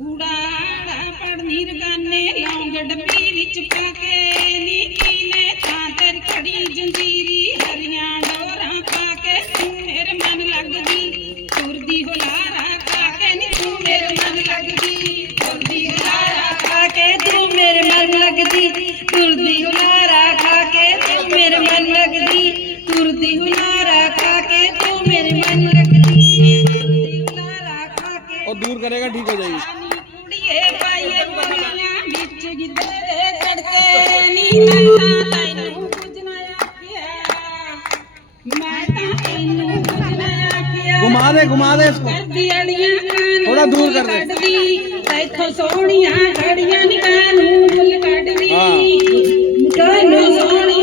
ਊੜਾ ਪੜਨੀ ਰਗਾਨੇ ਲੌਂਗ ਡੱਬੀ ਵਿੱਚ ਪਾ ਕੇ ਨੀ ਤੈਨੂੰ ਕੁਝ ਨਾ ਆਖਿਆ घुमा दे घुमा दे इसको ਕਰਦੀ ਅੜੀਆਂ ਕਾਨੂੰ ਥੋੜ੍ਹਾ ਦੂਰ ਕਰ ਦੇ। ਕੱਢਦੀ ਤੈਥੋਂ ਸੋਹਣੀਆਂ ਖੜੀਆਂ ਨੀ ਕਾਨੂੰ ਫੁੱਲ ਕੱਢਦੀ ਕਾਨੂੰ ਸੋਹਣੀਆਂ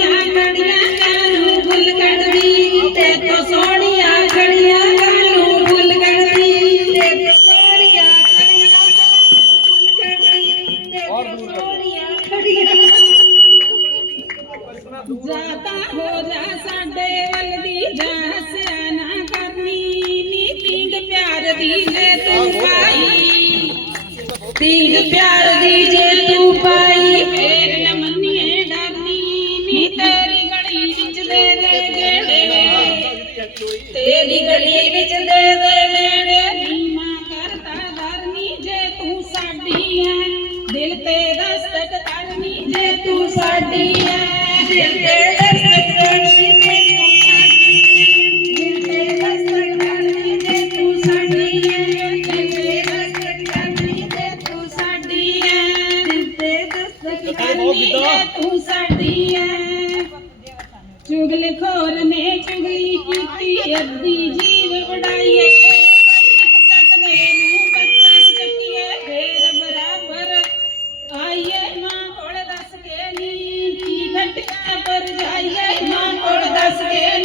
ਪਿਆਰ ਤੂੰ ਪਾਈ। ਪਿੰਗ ਪਿਆਰ ਦੀ ਜੇ ਤੂੰ ਪਾਈ। ਫੇਰ ਨਾ ਮੰਨੀਏ ਡਰਨੀ ਨੀ ਤੇਰੀ ਗਲੀ ਵਿੱਚ ਦੇ ਦੇ ਗੇੜੇ ਤੇਰੀ ਗਲੀ ਵਿੱਚ ਦੇ ਦੇ ਨੇੜੇ ਨੀਮਾ ਕਰਦਾ ਦਰਨੀ ਜੇ ਤੂੰ ਸਾਡੀ ਐ। ਦਿਲ ਤੇ ਦਸਤਕ ਕਰਨੀ ਜੇ ਤੂੰ ਸਾਡੀ ਐ। ਦਿਲ ਤੇ ਦਸਤਕ ਕਰਨੀ ਤੂੰ ਐ ਚੁਗਲ ਖੋਰ ਨੇ ਚੁਗਲੀ ਕੀਤੀ, ਅੱਧੀ ਜੀਵ ਵਡਾਈਏ। ਫੇਰ ਬਰਾਬਰ ਆਈਏ ਮਾਂ ਕੋਲ ਦੱਸ ਕੇ ਪਰ ਜਾਈਏ ਮਾਂ ਕੋਲ ਦੱਸ ਕੇ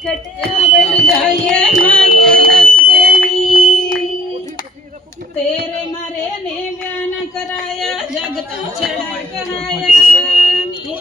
ਕੀ ਕਟਿਆ ਜਾਈਏ ਮਾਂ ਦੱਸ ਕੇ ਨੀ ਤੇਰੇ ਮਾਰੇ ਨੇ ਵਿਆਹ ਕਰਾਇਆ ਜਗ ਤੋਂ ਛੜਾ ਕਹਾਇਆ ਨੀ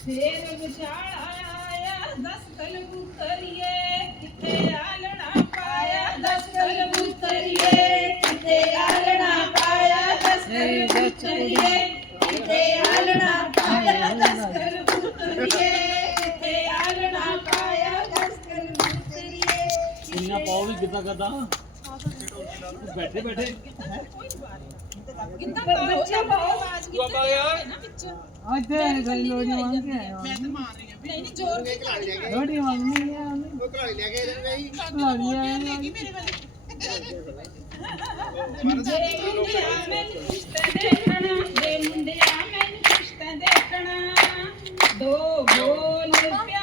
ਫੇਰ ਵਿਚਾਲ ਆਇਆ ਦਸ ਕਲ ਬੁਤਰੀਏ ਕਿੱਥੇ ਆਲਣਾ ਪਾਇਆ? ਦਸ ਕਲ ਬੁਤਰੀਏ ਕਿੱਥੇ ਆਲਣਾ ਪਾਇਆ? ਦਸ ਕਲ ਬੁਤਰੀਏ ਕਿੱਥੇ ਆਲਣਾ ਪਾਇਆ? ਦਸ ਕਲ ਬੁਤਰੀਏ ਕਿੱਥੇ ਆਲਣਾ ਪਾਇਆ? ਦਸ ਕਲ ਬੁਤਰੀਏ ਇੰਨਾ ਪਾਉ ਵੀ ਕਿੱਦਾਂ ਕਰਦਾ? ਬੈਠੇ ਬੈਠੇ। ਕਿੰਨਾ ਪਾਉ ਚਾ ਆਵਾਜ਼ ਤੂੰ ਆ। ਗਿਆ ਇੱਥੇ ਗਈ ਲੋੜੀ ਮੰਗ ਕੇ ਆਇਆ ਨਹੀਂ ਨਹੀਂ ਜ਼ੋਰ ਕੇ ਕਰ ਲੋੜੀ ਮੰਗਣੀ ਆ ਲੋੜੀ ਆ ਜੇ। ਮੁੰਡਿਆ ਮੈਨੂੰ ਕੁਸ਼ਤਾ ਦੇਖਣਾ ਜੇ ਮੁੰਡਿਆ ਮੈਨੂੰ ਕੁਸ਼ਤਾ ਦੇਖਣਾ। ਦੋ ਬੋਲ ਪਿਆਰ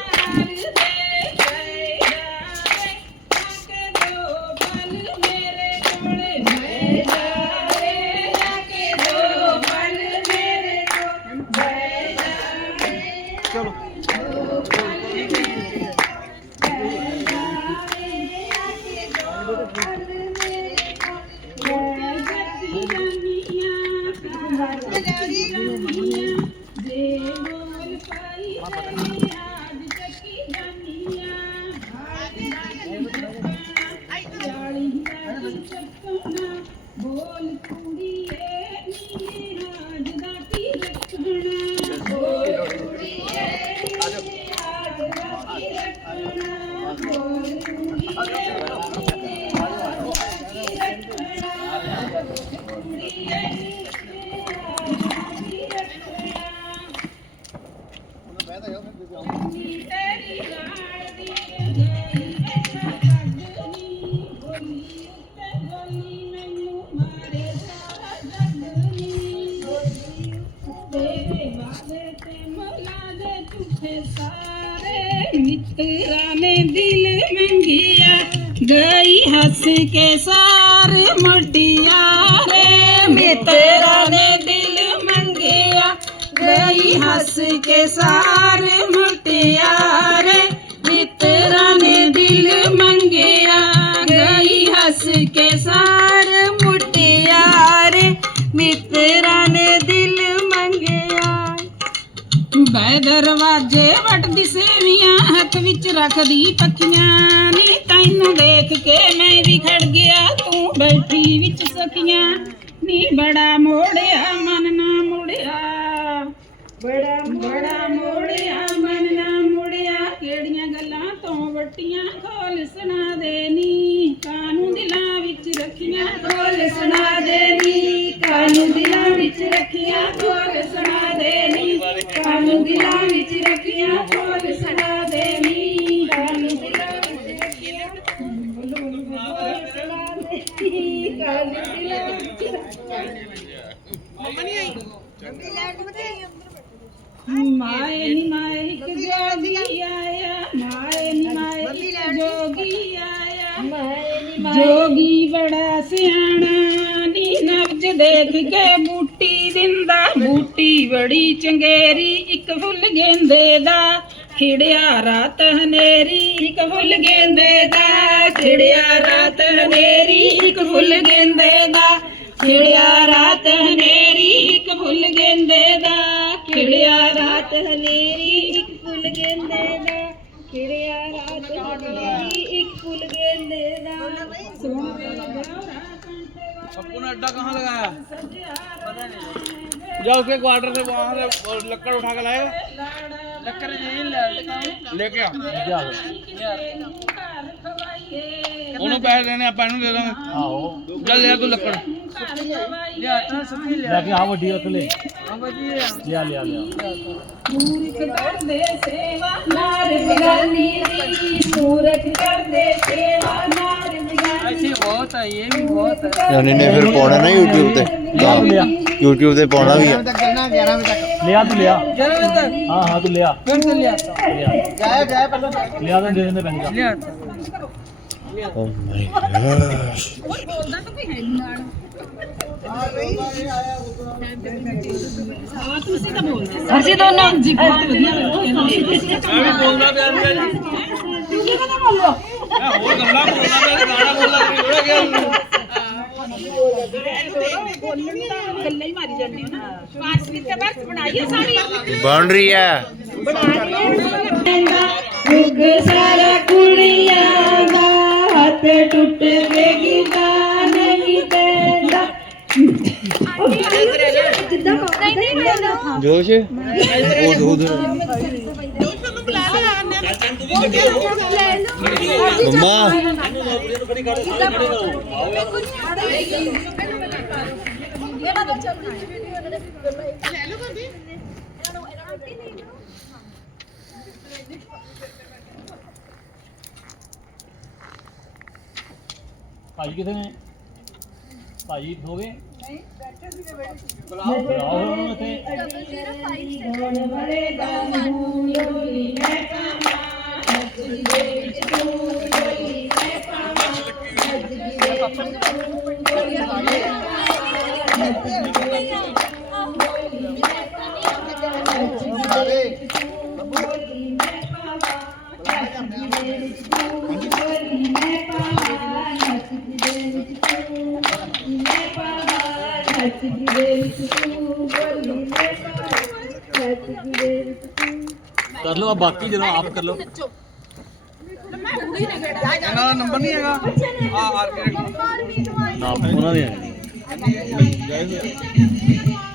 ਤੇਰੀ ਲਾੜ ਦੀ ਗਈ ਐਸਾ ਲੱਗਨੀ ਬੋਲੀ ਉੱਤੇ ਬੋਲੀ ਮੈਨੂੰ ਮਾਰੇ ਸਾਰਾ ਗਈ ਹੱਸ ਕੇ ਸਾਰ ਮੁਟਿਆਰੇ, ਮਿੱਤਰਾਂ ਨੇ ਦਿਲ ਮੰਗਿਆ, ਗਈ ਹੱਸ ਕੇ ਸਾਰ ਮੁਟਿਆਰੇ, ਮਿੱਤਰਾਂ ਨੇ ਦਿਲ ਮੰਗਿਆ। ਬੈ ਦਰਵਾਜੇ ਵਟਦੀ ਸੇਵੀਆਂ, ਹੱਥ ਵਿੱਚ ਰੱਖਦੀ ਪੱਖੀਆਂ, ਨੀ ਤੈਨੂੰ ਦੇਖ ਕੇ ਮੈਂ ਵੀ ਖੜ ਗਿਆ, ਤੂੰ ਬੈਠੀ ਵਿੱਚ ਸਕੀਆਂ ਨੀ ਬੜਾ ਮੋੜਿਆ ਮਨ ਨਾ ਮੁੜਿਆ ਬੜਾ ਬੜਾ ਮੋੜਿਆ ਮਨ ਨਾ ਮੁੜਿਆ ਕਿਹੜੀਆਂ ਗੱਲਾਂ ਤੋਂ ਵੱਟੀਆਂ ਖੋਲ ਸੁਣਾ ਦੇ ਨੀ ਕਾਨੂੰ ਦਿਲਾਂ ਵਿੱਚ ਰੱਖੀਆਂ ਖੋਲ ਸੁਣਾ ਦੇ ਨੀ ਕਾਨੂੰ ਦਿਲਾਂ ਵਿੱਚ ਰੱਖੀਆਂ ਖੋਲ ਸੁਣਾ ਦੇ ਨੀ ਕਾਨੂੰ ਦਿਲਾਂ ਵਿੱਚ ਰੱਖੀਆਂ ਖੋਲ ਸੁਣਾ ਦੇ ਨੀ ਕਾਨੂੰ ਦਿਲਾਂ ਵਿੱਚ ਰੱਖੀਆਂ ਬੋਲੋ ਬੋਲੋ ਬੋਲੋ ਸੁਣਾ ਦੇ ਨੀ ਕਾਨੂੰ ਦਿਲਾਂ ਵਿੱਚ ਮਾਏ ਨੀ ਮਾਏ ਇੱਕ ਜੋਗੀ ਆਇਆ ਮਾਏ ਨੀ ਮਾਏ ਇੱਕ ਜੋਗੀ ਆਇਆ ਜੋਗੀ ਬੜਾ ਸਿਆਣਾ। ਨੀ ਨਬਜ ਦੇਖ ਕੇ ਬੂਟੀ ਦਿੰਦਾ, ਬੂਟੀ ਬੜੀ ਚੰਗੇਰੀ, ਇੱਕ ਫੁੱਲ ਗੇਂਦੇ ਦਾ। ਖਿੜਿਆ ਰਾਤ ਹਨੇਰੀ, ਇੱਕ ਫੁੱਲ ਗੇਂਦੇ ਦਾ। ਖਿੜਿਆ ਰਾਤ ਹਨੇਰੀ, ਇੱਕ ਫੁੱਲ ਗੇਂਦੇ ਦਾ। ਖਿੜਿਆ ਰਾਤ ਹਨੇਰੀ, ਇੱਕ ਫੁੱਲ ਗੇਂਦੇ ਦਾ। ਖਿੜਿਆ ਰਾਤ ਹਨੇਰੀ, ਇੱਕ ਫੁੱਲ ਗੇਂਦੇ ਦਾ। ਖਿੜਿਆ ਰਾਤ ਹਨੇਰੀ, ਇੱਕ ਫੁੱਲ ਗੇਂਦੇ ਦਾ। ਸੋਹਣਾ ਗੌਰਾ पप्पू ने अड्डा कहाँ लगाया जा उसके क्वार्टर से वहाँ से और लकड़ उठा के लाए ਲੱਕੜ ਜੀ ਲੈ लेके आ ਘਰ ਖਵਾਈਏ ਉਹਨੂੰ ਪੈਸੇ ਦੇਣੇ ਆਪਾਂ ਇਹਨੂੰ ਦੇ ਦਾਂਗੇ ਆਹੋ ਚੱਲ ਲਿਆ ਤੂੰ ਲੱਕੜ ਘਰ ਖਵਾਈਏ ਲਿਆ ਤਾਂ ਸੁੱਕੀ ਲਿਆ ਲੈ ਕੇ ਆ ਵੱਡੀ ਉੱਤੇ ਲੈ ਹਾਂ ਬਾਜੀ ਲਿਆ ਲਿਆ ਲਿਆ ਮੂਰਖ ਕਰਦੇ ਸੇਵਾ ਨਾਰ ਬਗਾਨੀ ਦੀ ਮੂਰਖ ਕਰਦੇ ਸੇਵਾ ਨਾਰ ਇੱਥੇ ਬਹੁਤ ਹੈ ਇਹ ਵੀ ਬਹੁਤ ਹੈ ਯਾਨੀ ਨੇ ਫਿਰ ਪਾਉਣਾ ਨਾ YouTube ਤੇ। ਲਿਆ। ਤਾਂ YouTube ਤੇ ਪਾਉਣਾ ਵੀ ਆ। ਤੱਕ ਚੱਲਣਾ 11 ਵਜੇ ਤੱਕ। ਲਿਆ ਤੂੰ ਲਿਆ। ਜਰਾ ਤੱਕ? ਹਾਂ ਹਾਂ ਤੂੰ ਲਿਆ। ਫਿਰ ਤੇ ਲਿਆ। ਤਾ। ਲਿਆ। ਜਾਇਆ ਜਾਇਆ ਪਹਿਲਾਂ ਲਿਆ ਤਾਂ ਦੇ ਦਿੰਦੇ ਪੈਸੇ ਤਾਂ। ਲਿਆ। ਤਾ। ਓ ਮਾਈ ਗॉड ਬੋਲਦਾ ਤਾਂ ਕੋਈ ਹੈ ਨਹੀਂ ਨਾਲ। ਹਾਂ ਤੁਸੀਂ ਤਾਂ ਬੋਲਦੇ ਅਸੀਂ ਦੋਨੋਂ ਜੀ ਬਹੁਤ ਵਧੀਆ। ਲੱਗਦੇ ਹਾਂ। ਤੁਸੀਂ ਕਦੋਂ ਬੋਲੋ? ਮੈਂ ਹੋਰ ਗੱਲਾਂ ਬੋਲਦਾ ਸੀ ਗਾਣਾ ਬੋਲਦਾ ਸੀ ਉਹਦਾ ਕੀ ਬੋਲਣ ਦਾ ਗੱਲਾਂ ਹੀ ਮਾਰੀ ਜਾਂਦੇ ਹੋ ਨਾ ਪਾਸ ਵੀ ਤੇ ਬਸ ਬਣਾਈਏ ਸਾਰੀ ਬਣ ਰਹੀ ਹੈ ਰੁਗ ਸਾਰਾ ਕੁੜੀਆਂ ਦਾ ਹੱਥ ਟੁੱਟ ਕੇ ਗਿਦਾ ਨਹੀਂ। ਦੇਦਾ ਜਿੱਦਾਂ ਨਹੀਂ ਨਹੀਂ। ਜੋਸ਼ ਉਹ ਉਧਰ ਮੰਮਾ। ਭਾਜੀ ਕਿਥੇ ਨੇ? ਭਾਜੀ ਹੋ ਗਏ? ਨਹੀਂ ਬੈਠੇ ਸੀਗੇ ਬੁਲਾਓ ਬੁਲਾਓ ਉਹਨੂੰ ਇੱਥੇ ਕਾਮਾ ਨੱਚੀ ਦੇ ਵਿੱਚ ਤੂੰ ਲੋਲੀ ਮੈਂ ਕਾਮਾ ਕਰ ਲਓ ਆ ਬਾਕੀ ਜਦੋਂ ਆਪ ਕਰ ਲਓ ਇਹਨਾਂ ਦਾ ਨੰਬਰ ਨਹੀਂ ਹੈਗਾ ਆ ਆਰਕੀਟੈਕਟ ਨਾ ਉਹਨਾਂ ਦੇ you.